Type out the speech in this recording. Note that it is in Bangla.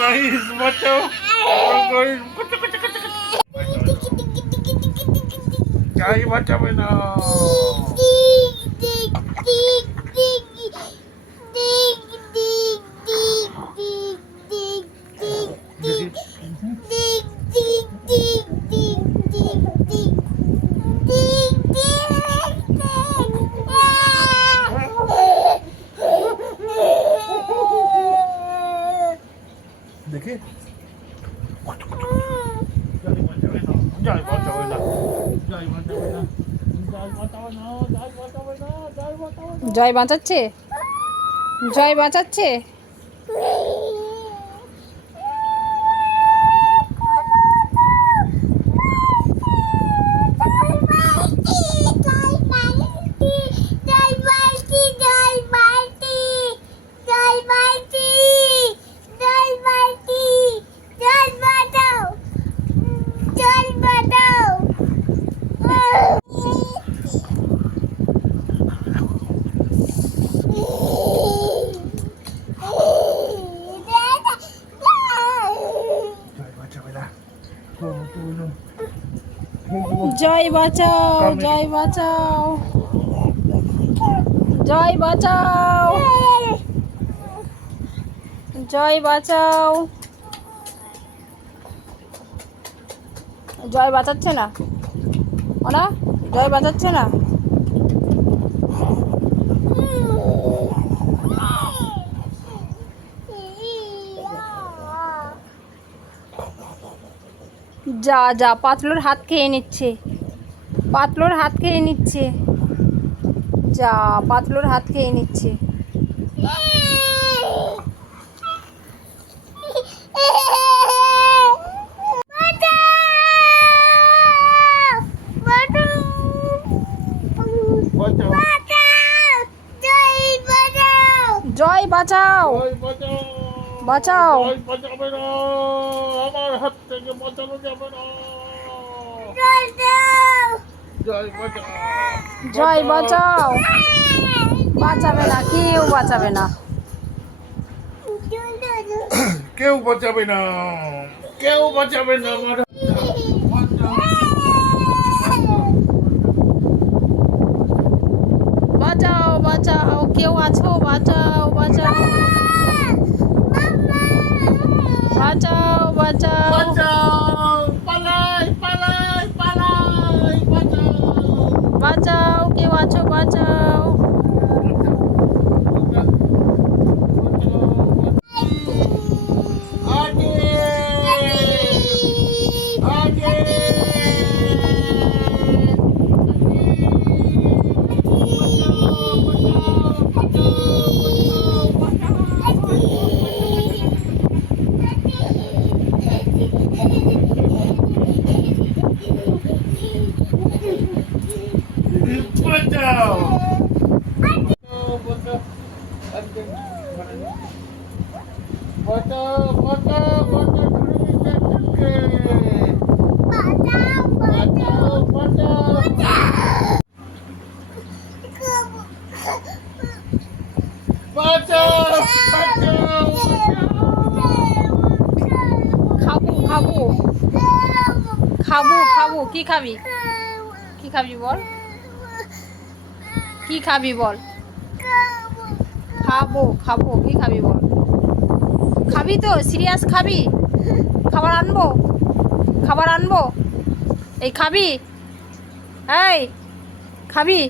গাইস বাঁচাও গাইস গাই বাঁচাবে না দেখি যাই বাঁচাবে না যাই বাঁচাবে না যাই বাঁচাবে না যাই বাঁচাবে না যাই বাঁচাবে না জয় বাঁচাচ্ছে, জয় বাঁচাচ্ছে। জয় বাঁচাও, জয় বাঁচাও, জয় বাঁচাও, জয় বাঁচাও। জয় বাঁচাচ্ছে না ওরা, জয় বাঁচাচ্ছে না। যা যা পাতলুর হাত খেয়ে নিচ্ছে, পাতলুর হাত খেয়ে নিচ্ছে, যা পাতলুর হাত খেয়ে নিচ্ছে। জয় বাঁচাও, বাঁচাও। আমার হাত থেকে বাঁচানো যাবে না জয় বাঁচাও, জয় বাঁচাও। বাঁচাবে না, কেউ বাঁচাবে না, কেউ বাঁচাবে না, কেউ বাঁচাবে না আমার বাঁচাও, বাঁচাও, কেউ আছো, বাঁচাও, বাঁচাও, বাঁচাও, বাঁচাও, বাঁচাও, পালাই পালাই পালাই, বাঁচাও, বাঁচাও, কেউ আছো, বাঁচাও। বাঁচাও, বাঁচাও, বাঁচাও, খাবো, খাবো, খাবো, খাবো। কি খাবি, কি খাবি বল, কি খাবি বল। খাবো, খাবো, কি খাবি বল। খাবি তো, সিরিয়াস খাবি? খাবার আনবো, খাবার আনবো, এই খাবি, এই খাবি?